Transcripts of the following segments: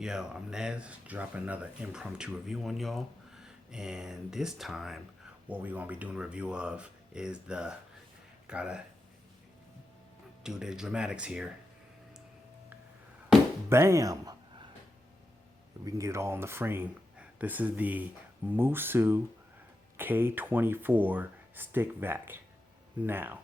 Yo, I'm Nez, dropping another impromptu review on y'all. And this time, what we're gonna be doing a review of is gotta do the dramatics here. Bam! We can get it all in the frame. This is the Moosoo K24 stick vac. Now,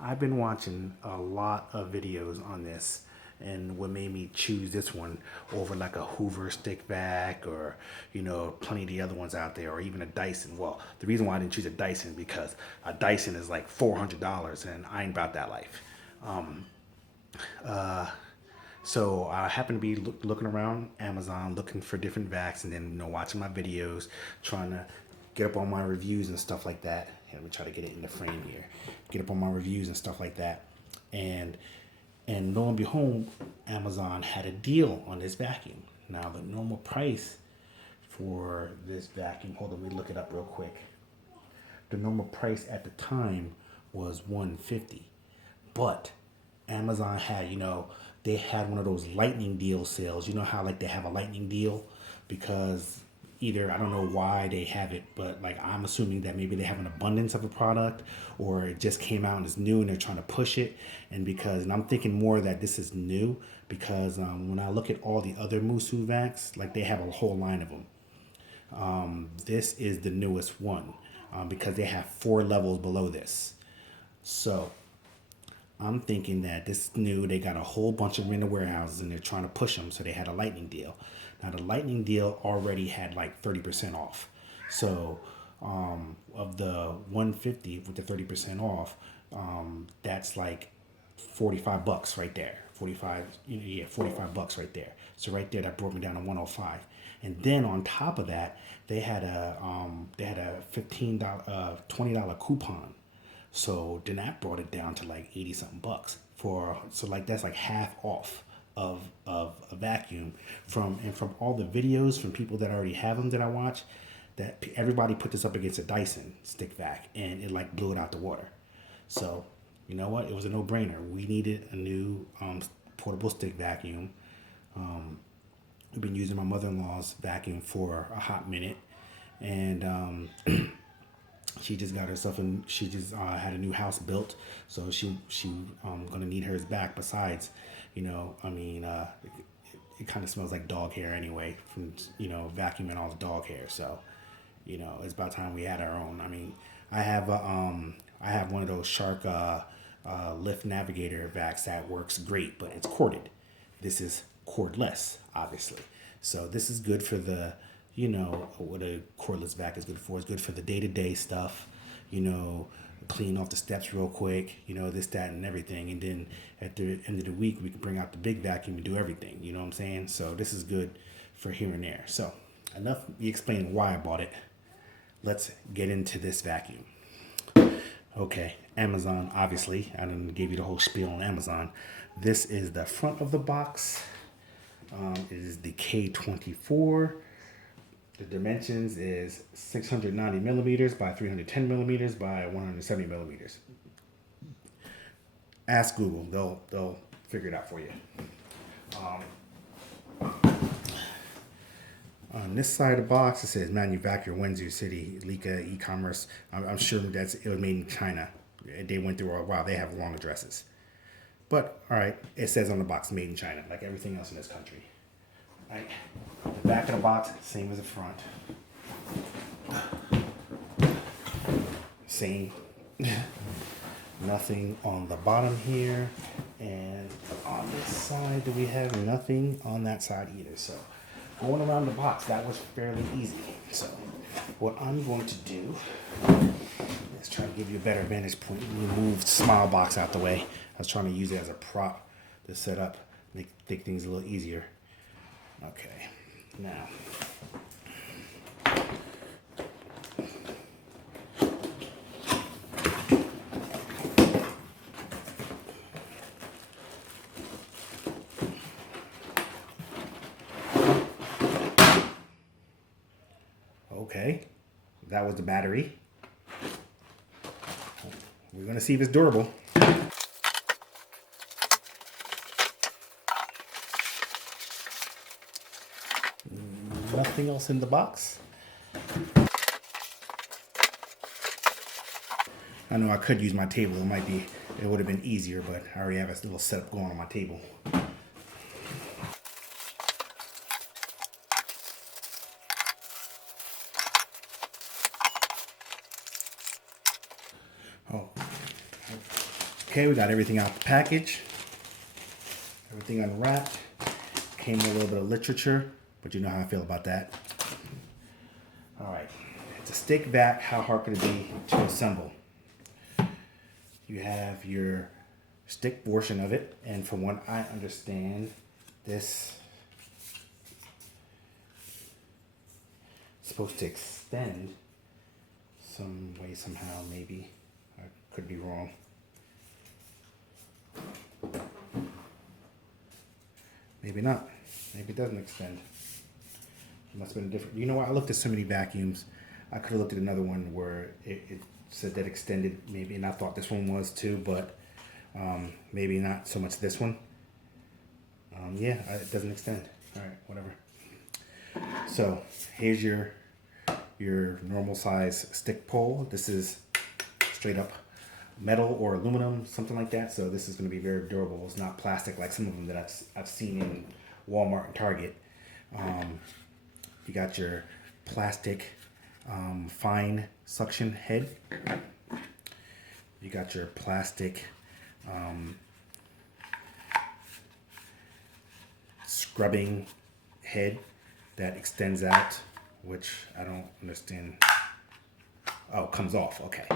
I've been watching a lot of videos on this, and what made me choose this one over like a Hoover stick vac or plenty of the other ones out there, or even a Dyson. Well, the reason why I didn't choose a Dyson because a Dyson is like $400 and I ain't about that life. So I happened to be looking around Amazon, looking for different vacs, and then watching my videos, trying to get up on my reviews and stuff like that. Let me try to get it in the frame here. Get up on my reviews and stuff like that, and lo and behold, Amazon had a deal on this vacuum. Now the normal price for this vacuum, hold on, let me look it up real quick. The normal price at the time was $150, but Amazon had, they had one of those lightning deal sales. You know how like they have a lightning deal because either I don't know why they have it, but like I'm assuming that maybe they have an abundance of a product, or it just came out and it's new and they're trying to push it. And I'm thinking more that this is new because when I look at all the other Moosoo vacs, like they have a whole line of them. This is the newest one because they have 4 levels below this. So I'm thinking that this is new. They got a whole bunch of them in the warehouses and they're trying to push them. So they had a lightning deal. Now the lightning deal already had like 30% off. So of the 150 with the 30% off, that's like $45 right there. 45 bucks right there. So right there, that brought me down to 105. And then on top of that, they had a $15 $20 coupon. So then that brought it down to like 80 something bucks so like that's like half off of a vacuum from all the videos from people that already have them that I watch, that everybody put this up against a Dyson stick vac and it like blew it out the water. So you know what? It was a no-brainer. We needed a new portable stick vacuum. I've been using my mother-in-law's vacuum for a hot minute, and she just got herself she just had a new house built, so she gonna need hers back. Besides, it kind of smells like dog hair anyway from vacuuming all the dog hair. So it's about time we had our own. I mean, I have one of those Shark Lift Navigator vacs that works great, but it's corded. This is cordless, obviously. So this is good for the what a cordless vac is good for. It's good for the day-to-day stuff, clean off the steps real quick, this, that, and everything. And then at the end of the week, we can bring out the big vacuum and do everything. You know what I'm saying? So this is good for here and there. So enough me explaining why I bought it. Let's get into this vacuum. Okay, Amazon, obviously. I done gave you the whole spiel on Amazon. This is the front of the box. It is the K24. The dimensions is 690 millimeters by 310 millimeters by 170 millimeters. Ask Google; they'll figure it out for you. On this side of the box, it says manufacturer Windsor City, Leica e-commerce. I'm sure it was made in China. They went through wow, they have long addresses. But all right, it says on the box made in China, like everything else in this country. All right. The back of the box, same as the front. Same. Nothing on the bottom here. And on this side, we have nothing on that side either. So going around the box, that was fairly easy. So what I'm going to do is try to give you a better vantage point. Move the smile box out the way. I was trying to use it as a prop to set up, make things a little easier. Okay, now okay, that was the battery. We're gonna see if it's durable. nothing else in the box. I know I could use my table. It would have been easier, but I already have a little setup going on my table. Oh, okay, we got everything out the package. Everything unwrapped. Came with a little bit of literature, but you know how I feel about that. All right, it's a stick vac. How hard could it be to assemble? You have your stick portion of it, and from what I understand, this is supposed to extend some way, somehow, maybe. I could be wrong. Maybe not. Maybe it doesn't extend. It must have been different. You know what? I looked at so many vacuums. I could have looked at another one where it said that extended, maybe, and I thought this one was too, but maybe not so much this one. Yeah, it doesn't extend. All right, whatever. So here's your normal size stick pole. This is straight up metal or aluminum, something like that. So this is going to be very durable. It's not plastic like some of them that I've seen in Walmart and Target. You got your plastic fine suction head. You got your plastic scrubbing head that extends out, which I don't understand. Oh, comes off. Okay.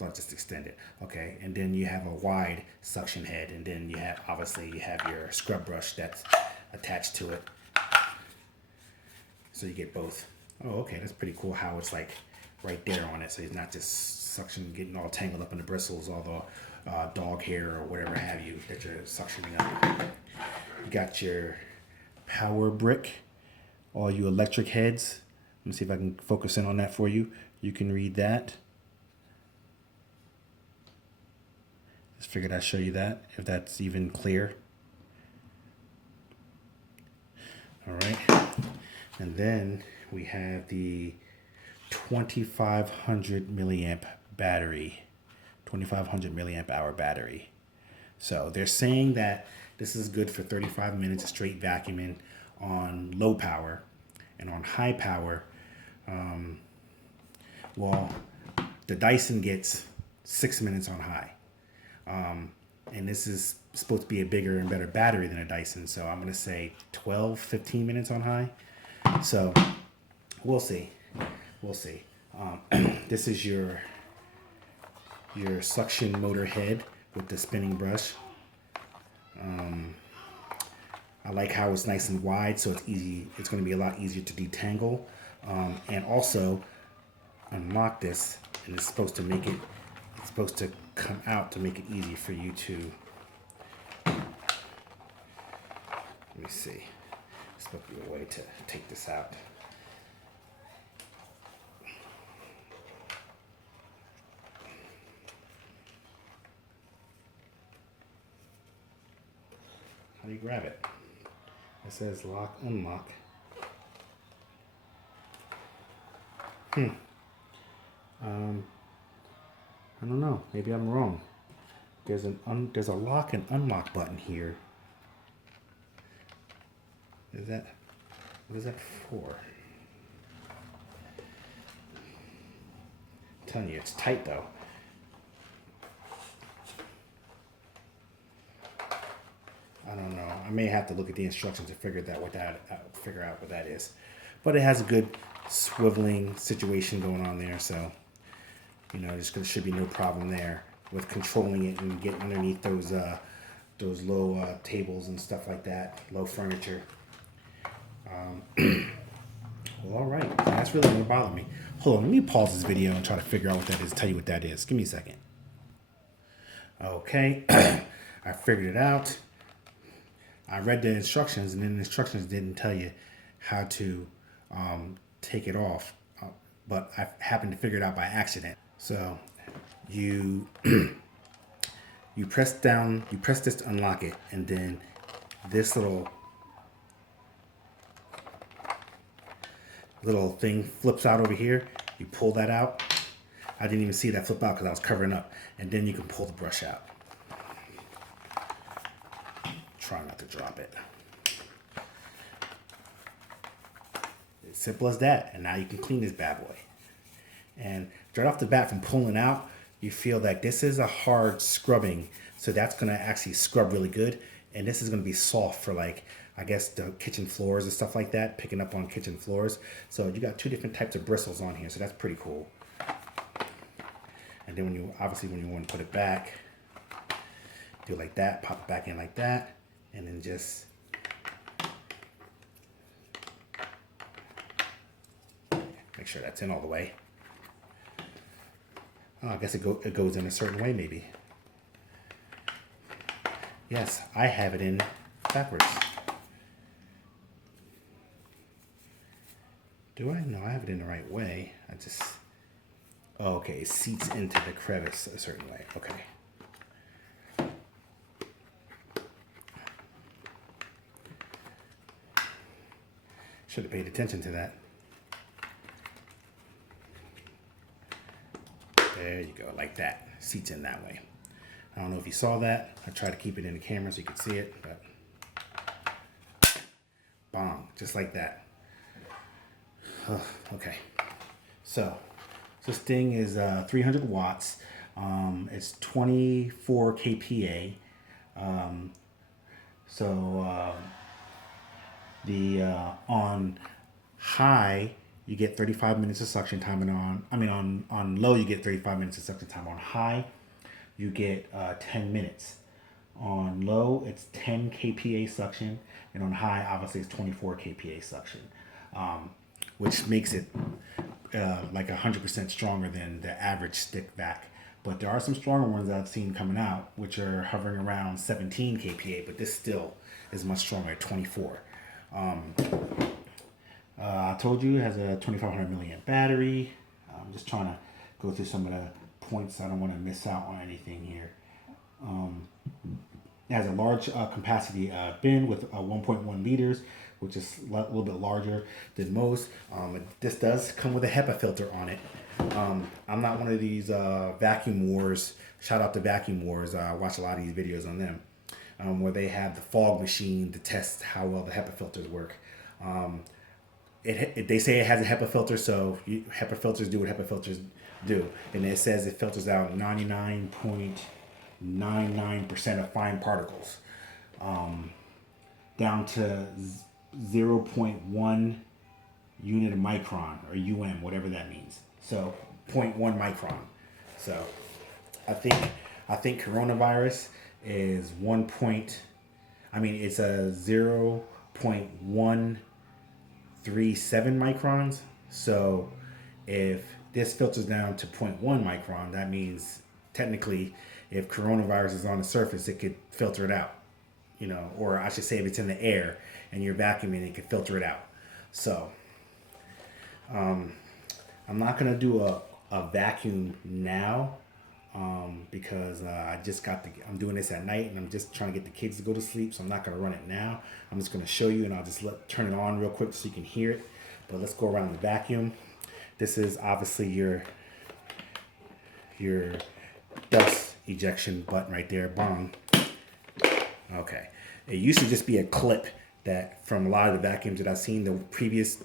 Not just extend it. Okay. And then you have a wide suction head, and then you have, obviously, you have your scrub brush that's attached to it. So you get both. Oh, okay. That's pretty cool how it's like right there on it. So it's not just suction getting all tangled up in the bristles, all the dog hair or whatever have you that you're suctioning up. You got your power brick, all you electric heads. Let me see if I can focus in on that for you. You can read that. Just figured I'd show you that, if that's even clear. All right. And then we have the 2500 milliamp battery, 2500 milliamp hour battery. So they're saying that this is good for 35 minutes of straight vacuuming on low power, and on high power, well, the Dyson gets 6 minutes on high. And this is supposed to be a bigger and better battery than a Dyson. So I'm going to say 12, 15 minutes on high. So we'll see. We'll see. This is your suction motor head with the spinning brush. I like how it's nice and wide, so it's easy. It's going to be a lot easier to detangle. And also unlock this, and it's supposed to make it, it's supposed to come out to make it easy for you to, let me see, there's supposed to be a way to take this out. How do you grab it? It says lock, unlock. I don't know. Maybe I'm wrong. There's a lock and unlock button here. What is that for? I'm telling you, it's tight though. I don't know. I may have to look at the instructions to figure out what that is. But it has a good swiveling situation going on there, so you know, there should be no problem there with controlling it and getting underneath those low tables and stuff like that, low furniture. Well, all right. That's really going to bother me. Hold on. Let me pause this video and try to figure out what that is. Tell you what that is. Give me a second. Okay. I figured it out. I read the instructions, and then the instructions didn't tell you how to take it off. But I happened to figure it out by accident. So you you press down, you press this to unlock it, and then this little little thing flips out over here. You pull that out. I didn't even see that flip out because I was covering up. And then you can pull the brush out. Try not to drop it. As simple as that. And now you can clean this bad boy. And right off the bat from pulling out, you feel that this is a hard scrubbing. So that's going to actually scrub really good. And this is going to be soft for, like, I guess the kitchen floors and stuff like that, picking up on kitchen floors. So you got two different types of bristles on here. So that's pretty cool. And then when you want to put it back, do it like that, pop it back in like that, and then just make sure that's in all the way. Oh, I guess it goes in a certain way, maybe. Yes, I have it in backwards. Do I? No, I have it in the right way. I just... Oh, okay, it seats into the crevice a certain way. Okay. Should have paid attention to that. There you go, like that. Seats in that way. I don't know if you saw that. I tried to keep it in the camera so you could see it, but... Bong, just like that. Okay, so this thing is 300 watts. It's 24 kPa. On high you get 35 minutes of suction time, and on low you get 35 minutes of suction time. On high you get 10 minutes. On low it's 10 kPa suction, and on high obviously it's 24 kPa suction. Which makes it like 100% stronger than the average stick vac. But there are some stronger ones that I've seen coming out, which are hovering around 17 kPa, but this still is much stronger at 24. I told you it has a 2500 milliamp battery. I'm just trying to go through some of the points. I don't want to miss out on anything here. It has a large capacity bin with 1.1 liters, which is a little bit larger than most. This does come with a HEPA filter on it. I'm not one of these vacuum wars. Shout out to Vacuum Wars. I watch a lot of these videos on them, where they have the fog machine to test how well the HEPA filters work. They say it has a HEPA filter, so HEPA filters do what HEPA filters do. And it says it filters out 99.99% of fine particles, down to 0.1 unit of micron, or whatever that means. So 0.1 micron. So I think coronavirus is it's a 0.137 microns. So if this filters down to 0.1 micron, that means technically if coronavirus is on the surface, it could filter it out. Or I should say if it's in the air and you're vacuuming, it could filter it out. So I'm not going to do a vacuum now because I'm doing this at night and I'm just trying to get the kids to go to sleep. So I'm not going to run it now. I'm just going to show you, and I'll just turn it on real quick so you can hear it. But let's go around the vacuum. This is obviously your dust ejection button right there. Bong. Okay. It used to just be a clip that from a lot of the vacuums that I've seen, the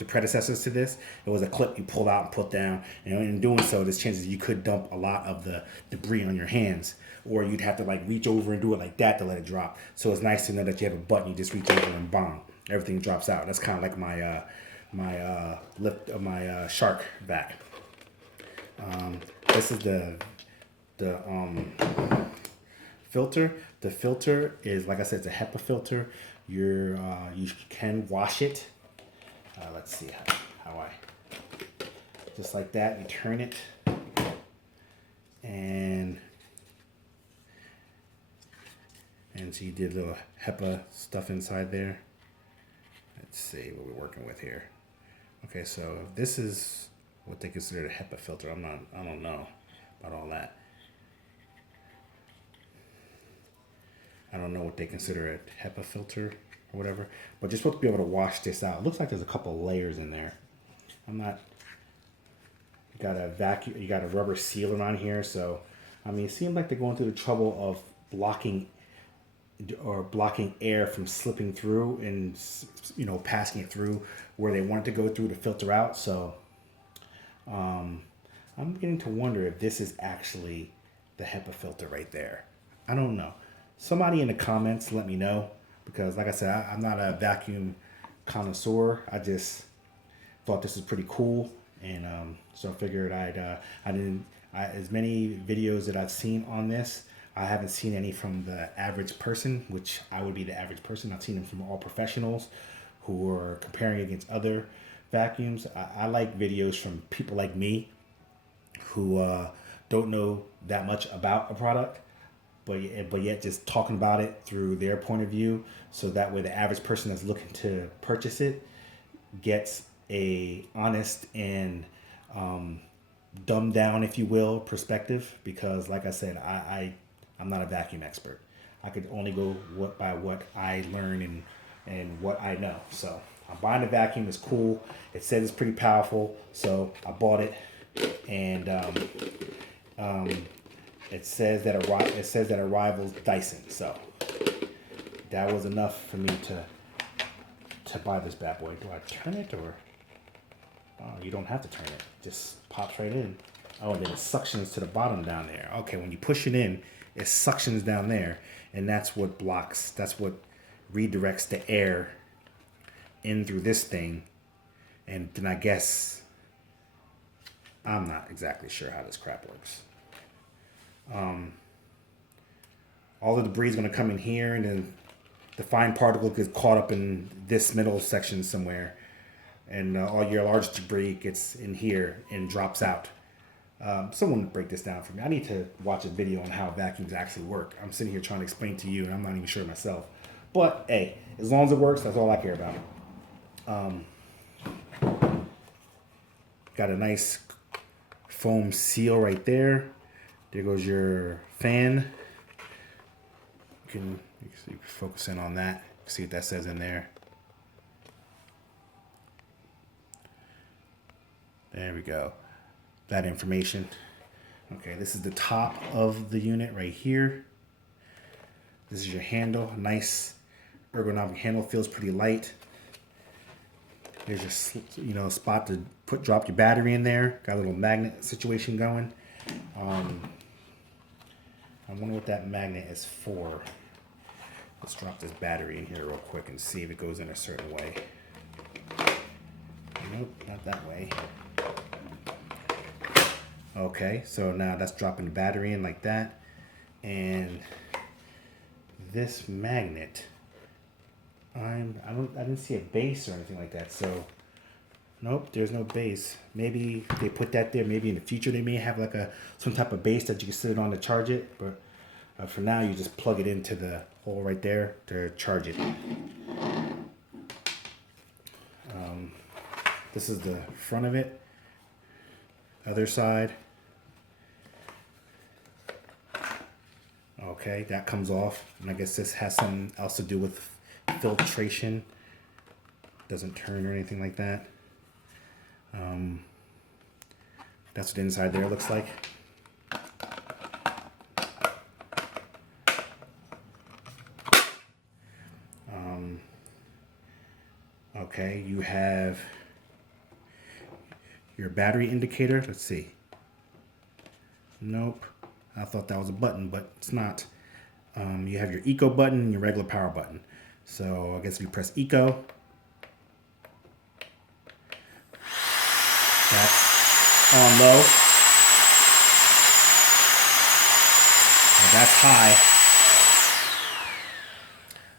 predecessors to this, it was a clip you pulled out and put down. And in doing so, there's chances you could dump a lot of the debris on your hands, or you'd have to reach over and do it like that to let it drop. So it's nice to know that you have a button. You just reach over and bong, everything drops out. That's kind of like my shark vac. This is the filter. The filter is, like I said, it's a HEPA filter. You can wash it. Let's see how just like that. You turn it, and so you did a little HEPA stuff inside there. Let's see what we're working with here. Okay, so this is what they consider a HEPA filter. I don't know about all that. I don't know what they consider a HEPA filter or whatever, but you're supposed to be able to wash this out. It looks like there's a couple layers in there. I'm not. You got a vacuum. You got a rubber seal around here, so I mean, it seems like they're going through the trouble of blocking air from slipping through and passing it through where they want it to go through to filter out. So I'm beginning to wonder if this is actually the HEPA filter right there. I don't know. Somebody in the comments let me know, because like I said, I'm not a vacuum connoisseur. I just thought this was pretty cool, and so I figured as many videos that I've seen on this, I haven't seen any from the average person, which I would be the average person. I've seen them from all professionals who are comparing against other vacuums. I like videos from people like me who don't know that much about a product, but yet just talking about it through their point of view, so that way the average person that's looking to purchase it gets a honest and dumbed down, if you will, perspective. Because like I said, I'm not a vacuum expert. I could only go by what I learn and what I know. So I'm buying a vacuum. It's cool. It says it's pretty powerful, so I bought it. And it says that it rivals Dyson. So that was enough for me to buy this bad boy. Do I turn it, or? Oh, you don't have to turn it. It just pops right in. Oh, and then it suctions to the bottom down there. Okay, when you push it in, it suctions down there, and that's what redirects the air in through this thing. And then I guess, I'm not exactly sure how this crap works. All the debris is going to come in here, and then the fine particle gets caught up in this middle section somewhere, and all your large debris gets in here and drops out. Someone break this down for me. I need to watch a video on how vacuums actually work. I'm sitting here trying to explain to you, and I'm not even sure myself. But hey, as long as it works, that's all I care about. Got a nice foam seal right there. There goes your fan. You can focus in on that. See what that says in there. There we go. That information. Okay, this is the top of the unit right here. This is your handle. Nice ergonomic handle. Feels pretty light. There's your spot to drop your battery in there. Got a little magnet situation going. I wonder what that magnet is for. Let's drop this battery in here real quick and see if it goes in a certain way. Nope, not that way. Okay, so now that's dropping the battery in like that. And this magnet, I didn't see a base or anything like that. So nope, there's no base. Maybe they put that there. Maybe in the future they may have like some type of base that you can sit on to charge it. But for now, you just plug it into the hole right there to charge it. This is the front of it. Other side. Okay, that comes off. And I guess this has something else to do with filtration. Doesn't turn or anything like that. That's what the inside there looks like. Okay, you have your battery indicator. Let's see. Nope. I thought that was a button, but it's not. You have your eco button and your regular power button. So I guess if you press eco, that's on low. Now that's high.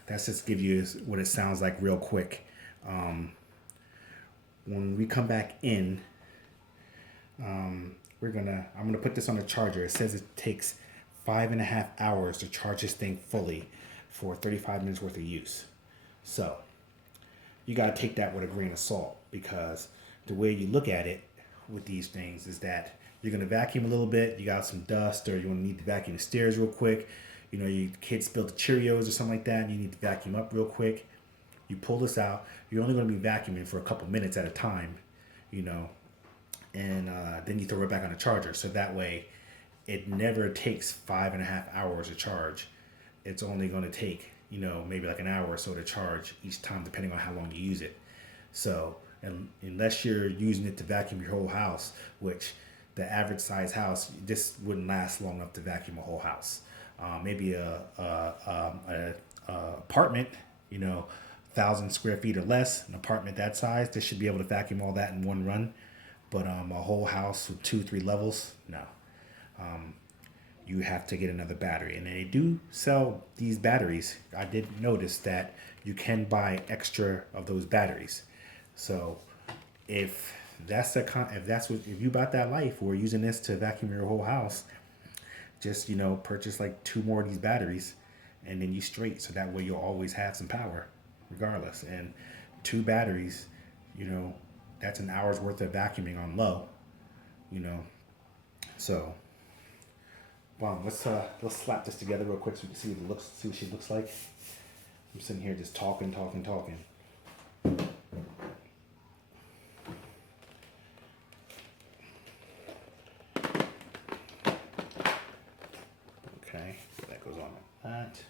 That's just give you what it sounds like real quick. When we come back in, I'm gonna put this on the charger. It says it takes 5.5 hours to charge this thing fully for 35 minutes worth of use. So you gotta take that with a grain of salt, because the way you look at it with these things is that you're gonna vacuum a little bit, you got some dust, or you wanna need to vacuum the stairs real quick. You know, your kids spilled the Cheerios or something like that, and you need to vacuum up real quick. You pull this out, you're only gonna be vacuuming for a couple minutes at a time. you know, and then you throw it back on the charger. So that way it never takes 5.5 hours to charge. It's only going to take, you know, maybe like an hour or so to charge each time, depending on how long you use it. So, and unless you're using it to vacuum your whole house, which the average size house, this wouldn't last long enough to vacuum a whole house. Maybe a apartment, you know, 1,000 square feet or less, an apartment that size, this should be able to vacuum all that in one run. But a whole house with 2, 3 levels, no. You have to get another battery, and they do sell these batteries. I did notice that you can buy extra of those batteries. So if if you bought that life or using this to vacuum your whole house, just, you know, purchase like 2 more of these batteries, and then you straight. So that way you'll always have some power, regardless. And 2 batteries, you know, that's an hour's worth of vacuuming on low, you know. So, well, let's slap this together real quick so we can see what it looks, see what she looks like. I'm sitting here just talking. Okay, that goes on like that.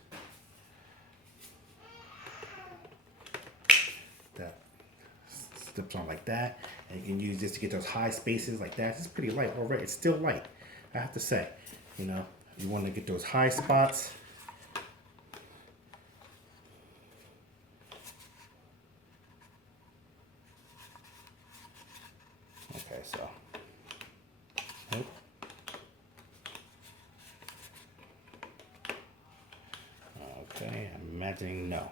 That slips on like that, and you can use this to get those high spaces like that. It's pretty light already. It's still light, I have to say. You know, you want to get those high spots. Okay, so. Nope. Okay, I'm imagining no.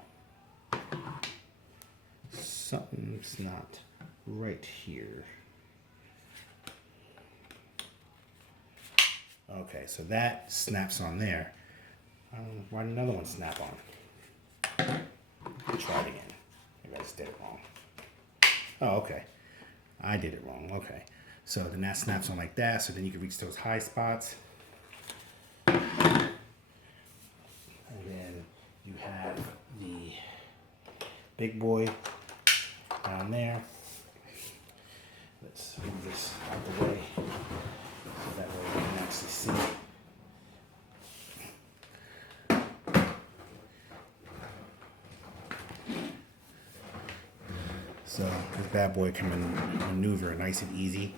Something's not right here. Okay, so that snaps on there. Why did another one snap on? Try it again. Maybe I just did it wrong. Oh, okay. I did it wrong. Okay. So then that snaps on like that, so then you can reach those high spots. And then you have the big boy down there. Let's move this out the way so that way we can actually see. So this bad boy can maneuver nice and easy.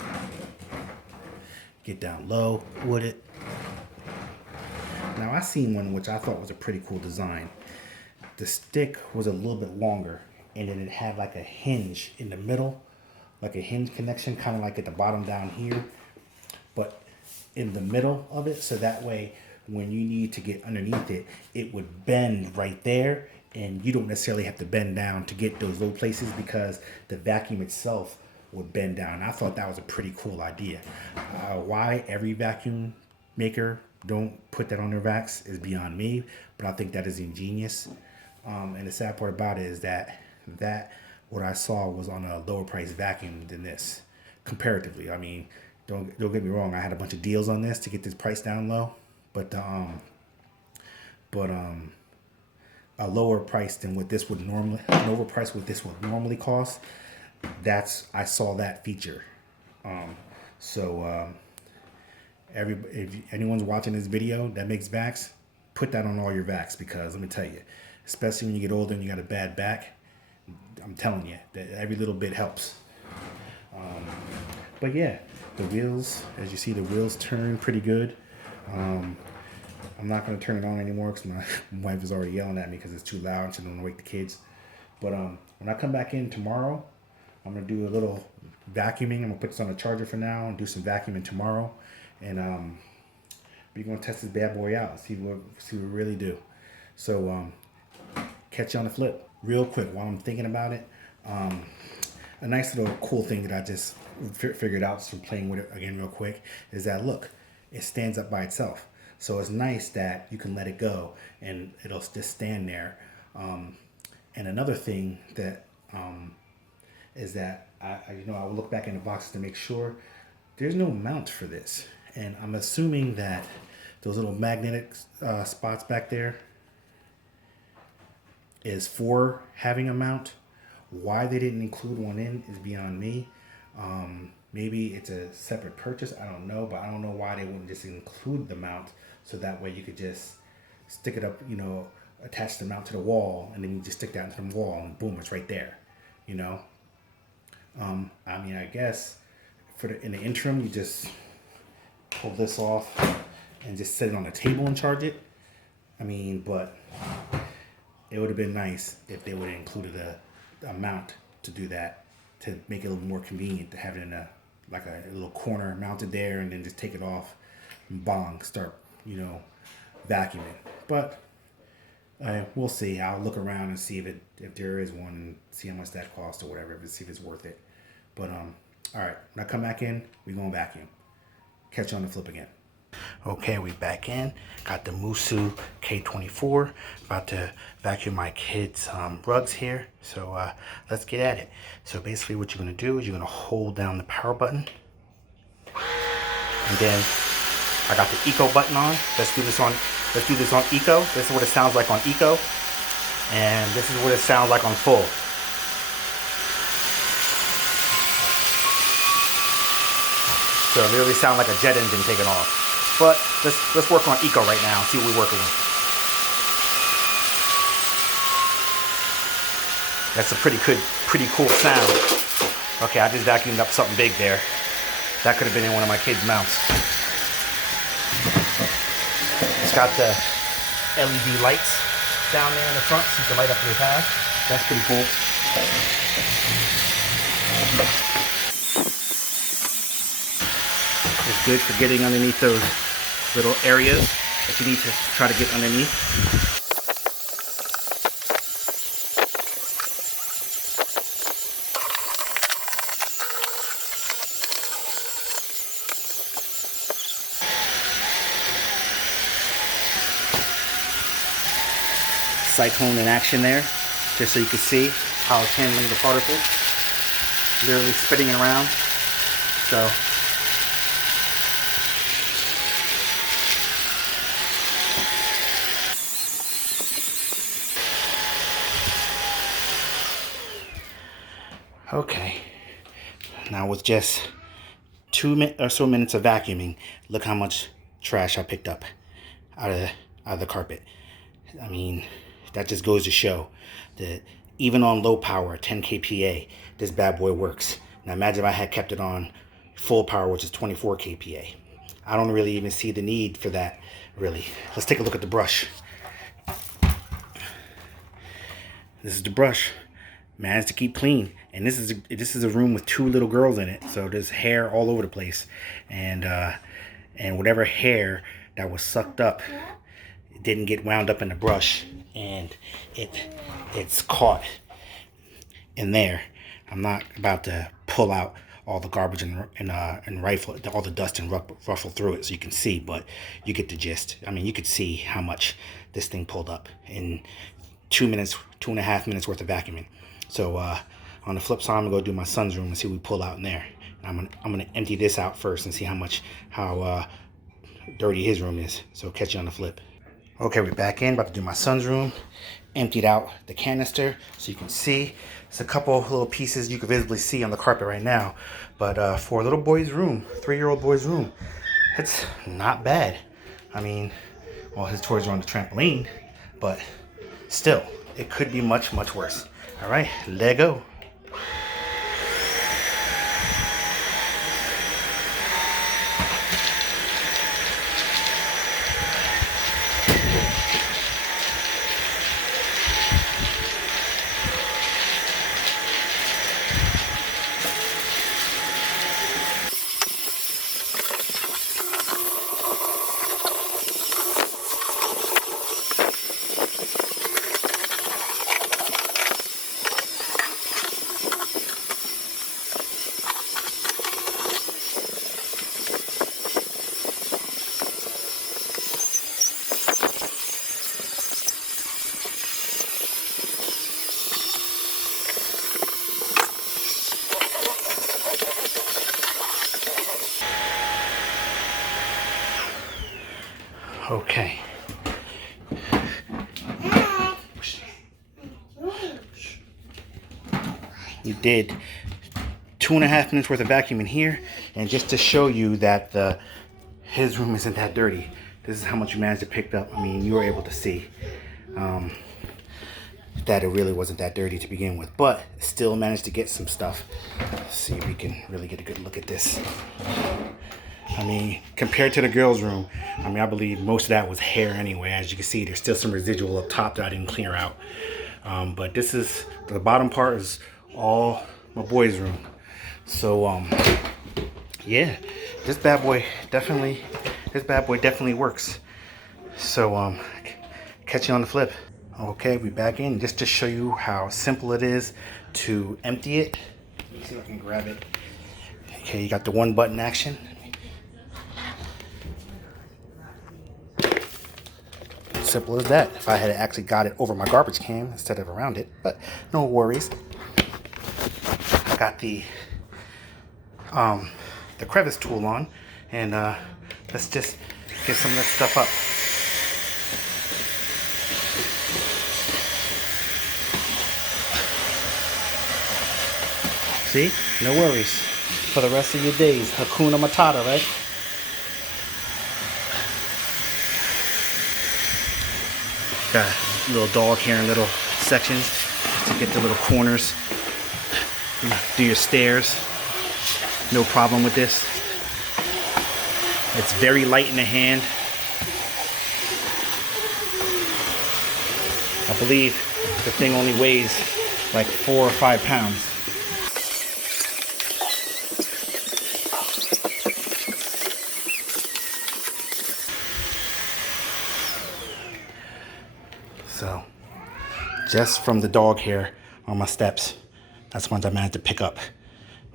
Get down low with it. Now I seen one which I thought was a pretty cool design. The stick was a little bit longer, and then it had like a hinge in the middle, like a hinge connection, kind of like at the bottom down here, but in the middle of it, so that way when you need to get underneath it, it would bend right there, and you don't necessarily have to bend down to get those low places because the vacuum itself would bend down. I thought that was a pretty cool idea. Why every vacuum maker don't put that on their vacs is beyond me, but I think that is ingenious. And the sad part about it is that what I saw was on a lower price vacuum than this, comparatively. I mean, don't get me wrong. I had a bunch of deals on this to get this price down low, but a lower price than what this would normally, an overpriced what this would normally cost. I saw that feature. If anyone's watching this video that makes vacs, put that on all your vacs, because let me tell you, especially when you get older and you got a bad back, I'm telling you that every little bit helps. But yeah, the wheels, as you see, the wheels turn pretty good. I'm not going to turn it on anymore because my wife is already yelling at me because it's too loud and she doesn't want to wake the kids. But when I come back in tomorrow, I'm going to do a little vacuuming. I'm going to put this on a charger for now and do some vacuuming tomorrow. And we're going to test this bad boy out and see what we really do. So catch you on the flip. Real quick, while I'm thinking about it, a nice little cool thing that I just figured out from playing with it again real quick is that, look, it stands up by itself. So it's nice that you can let it go and it'll just stand there. And another thing that is that I will look back in the boxes to make sure there's no mount for this. And I'm assuming that those little magnetic spots back there is for having a mount. Why they didn't include one in is beyond me. Maybe it's a separate purchase. I don't know, but I don't know why they wouldn't just include the mount so that way you could just stick it up, you know, attach the mount to the wall, and then you just stick that into the wall, and boom, it's right there. You know. I mean, I guess in the interim, you just pull this off and just set it on the table and charge it. I mean, but it would have been nice if they would have included a mount to do that, to make it a little more convenient to have it in a little corner mounted there, and then just take it off and bong, start, you know, vacuuming. But we'll see. I'll look around and see if there is one, and see how much that costs or whatever, see if it's worth it. But all right, when I come back in, we're gonna vacuum. Catch you on the flip again. Okay, we back in. Got the Moosoo K24. About to vacuum my kids' rugs here. So let's get at it. So basically what you're gonna do is you're gonna hold down the power button. And then I got the eco button on. Let's do this on eco. This is what it sounds like on eco. And this is what it sounds like on full. So it literally sounds like a jet engine taking off. But let's work on eco right now, see what we're working with. That's a pretty cool sound. Okay, I just vacuumed up something big there. That could have been in one of my kids' mouths. It's got the LED lights down there in the front, so you can light up your path. That's pretty cool. It's good for getting underneath those little areas that you need to try to get underneath. Cyclone in action there, just so you can see how it's handling the particles. Literally spinning around. So okay, now with just 2 or so minutes of vacuuming, look how much trash I picked up out of the carpet. I mean, that just goes to show that even on low power, 10 kPa, this bad boy works. Now imagine if I had kept it on full power, which is 24 kPa. I don't really even see the need for that, really. Let's take a look at the brush. This is the brush. Managed to keep clean, and this is a room with 2 little girls in it, so there's hair all over the place, and whatever hair that was sucked up, it didn't get wound up in the brush, and it's caught in there. I'm not about to pull out all the garbage and rifle all the dust and ruffle through it so you can see, but you get the gist. I mean, you could see how much this thing pulled up in 2.5 minutes worth of vacuuming. So on the flip side, I'm gonna go do my son's room and see what we pull out in there. And I'm gonna empty this out first and see how dirty his room is. So catch you on the flip. Okay, we're back in, about to do my son's room. Emptied out the canister so you can see. It's a couple little pieces you can visibly see on the carpet right now. But for a little boy's room, 3-year-old boy's room, it's not bad. I mean, well, his toys are on the trampoline, but still, it could be much, much worse. All right, let go. Okay. You did 2.5 minutes worth of vacuum in here. And just to show you that his room isn't that dirty, this is how much you managed to pick up. I mean, you were able to see that it really wasn't that dirty to begin with, but still managed to get some stuff. Let's see if we can really get a good look at this. I mean, compared to the girls' room, I mean, I believe most of that was hair anyway. As you can see, there's still some residual up top that I didn't clear out. But this is, the bottom part is all my boys' room. So, yeah, this bad boy definitely works. So, catch you on the flip. Okay, we back in just to show you how simple it is to empty it. Let's see if I can grab it. Okay, you got the one button action. Simple as that. If I had actually got it over my garbage can instead of around it, but no worries. I got the crevice tool on, and let's just get some of this stuff up. See? No worries. For the rest of your days. Hakuna Matata, right? Got little dog hair in little sections to get the little corners. You know, do your stairs. No problem with this. It's very light in the hand. I believe the thing only weighs like 4 or 5 pounds. So, just from the dog hair on my steps, that's what I managed to pick up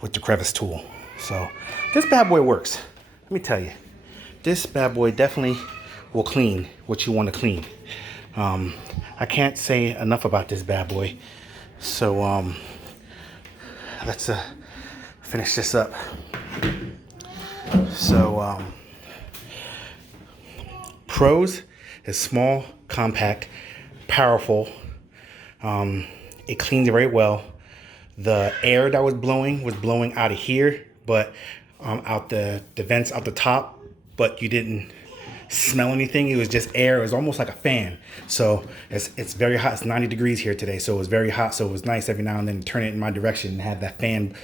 with the crevice tool. So, this bad boy works. Let me tell you, this bad boy definitely will clean what you want to clean. I can't say enough about this bad boy. So, let's finish this up. So, pros is small, compact, powerful. It cleans very well. The air that was blowing out of here, but out the vents out the top, but you didn't smell anything. It was just air. It was almost like a fan. So it's very hot. It's 90 degrees here today, so it was very hot. So it was nice every now and then to turn it in my direction and have that fan,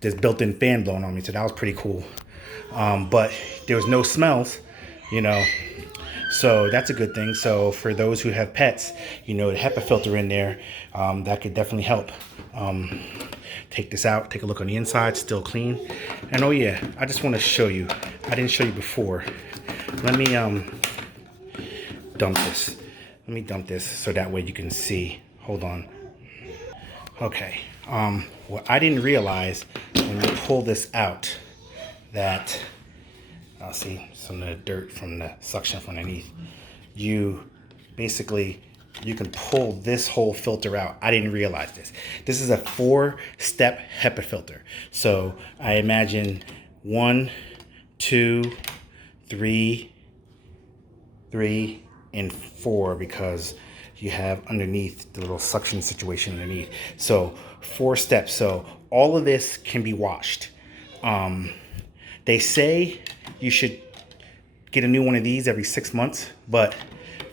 this built-in fan blowing on me. So that was pretty cool. But there was no smells, you know. So that's a good thing. So for those who have pets, you know, the HEPA filter in there, that could definitely help. Take this out, take a look on the inside, still clean. And oh yeah, I just want to show you. I didn't show you before. Let me dump this. Let me dump this so that way you can see. Hold on. Okay. What I didn't realize when you pull this out, that I'll see some of the dirt from the suction from underneath. You basically, you can pull this whole filter out. I didn't realize this. This is a 4-step HEPA filter. So I imagine 1, 2, 3, and 4, because you have underneath the little suction situation underneath. So 4 steps. So all of this can be washed. They say you should get a new one of these every 6 months, but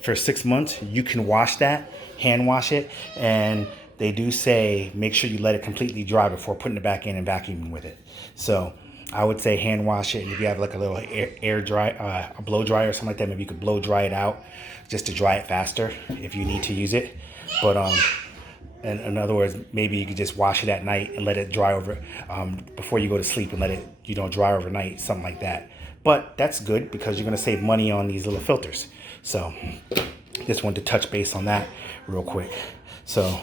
for 6 months you can wash that, hand wash it, and they do say make sure you let it completely dry before putting it back in and vacuuming with it. So I would say hand wash it, and if you have like a little air dry, a blow dryer or something like that, maybe you could blow dry it out just to dry it faster if you need to use it. But in other words, maybe you could just wash it at night and let it dry over before you go to sleep, and let it, you know, dry overnight, something like that. But that's good because you're going to save money on these little filters. So just wanted to touch base on that real quick. So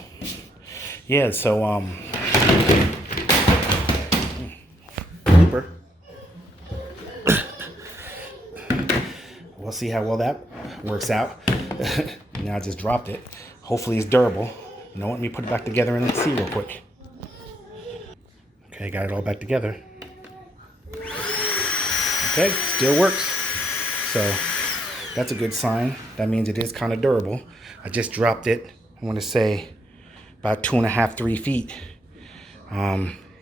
yeah, so blooper. We'll see how well that works out. Now I just dropped it. Hopefully it's durable. You know what? Let me put it back together and let's see real quick. Okay, got it all back together. Okay, still works. So that's a good sign. That means it is kind of durable. I just dropped it, I want to say about 2.5, 3 feet.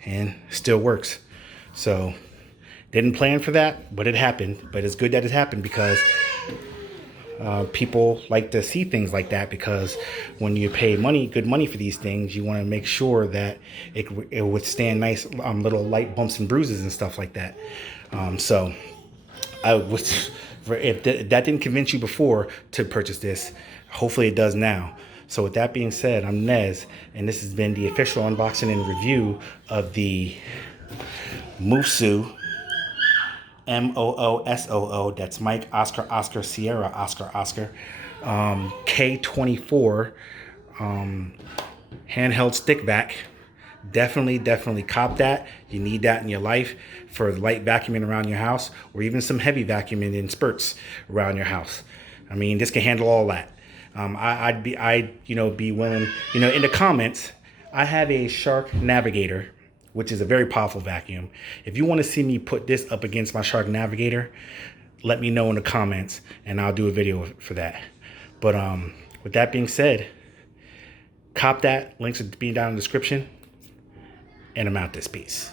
and still works. So didn't plan for that, but it happened. But it's good that it happened, because people like to see things like that, because when you pay good money for these things, you want to make sure that it withstand nice little light bumps and bruises and stuff like that. So I was, if that didn't convince you before to purchase this, hopefully it does now. So with that being said, I'm Nez, and this has been the official unboxing and review of the Moosoo, Moosoo, that's Mike, Oscar, Oscar, Sierra, Oscar, Oscar, K24 handheld stick vac. Definitely cop that. You need that in your life for light vacuuming around your house, or even some heavy vacuuming in spurts around your house. I mean, this can handle all that. I'd be willing, in the comments, I have a Shark Navigator, which is a very powerful vacuum. If you want to see me put this up against my Shark Navigator, let me know in the comments and I'll do a video for that. But with that being said, cop that. Links will be down in the description. And I'm out this piece.